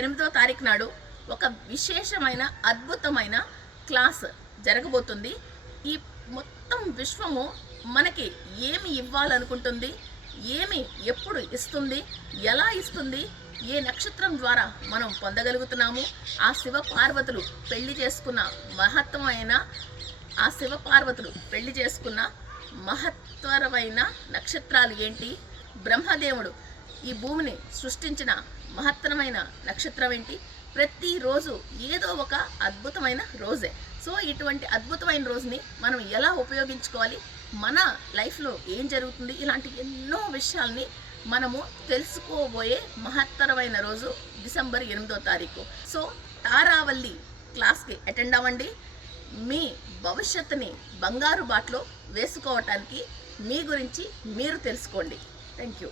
8వ తారీఖు నాడు ఒక విశేషమైన అద్భుతమైన క్లాస్ జరగబోతుంది. ఈ మొత్తం విశ్వము మనకి ఏమి ఇవ్వాలనుకుంటుంది, ఏమి ఎప్పుడు ఇస్తుంది, ఎలా ఇస్తుంది, ఏ నక్షత్రం ద్వారా మనం పొందగలుగుతున్నాము, ఆ శివ పార్వతులు పెళ్లి చేసుకున్న మహత్తరమైన నక్షత్రాలు ఏంటి, బ్రహ్మదేవుడు ఈ భూమిని సృష్టించిన మహత్తరమైన నక్షత్రం ఏంటి, ప్రతిరోజు ఏదో ఒక అద్భుతమైన రోజే. సో ఇటువంటి అద్భుతమైన రోజుని మనం ఎలా ఉపయోగించుకోవాలి, మన లైఫ్లో ఏం జరుగుతుంది, ఇలాంటి ఎన్నో విషయాల్ని మనము తెలుసుకోబోయే మహత్తరమైన రోజు డిసెంబర్ 8వ తారీఖు. సో తారావల్లి క్లాస్కి అటెండ్ అవ్వండి. మీ భవిష్యత్తుని బంగారు బాటలో వేసుకోవటానికి మీ గురించి మీరు తెలుసుకోండి. Thank you.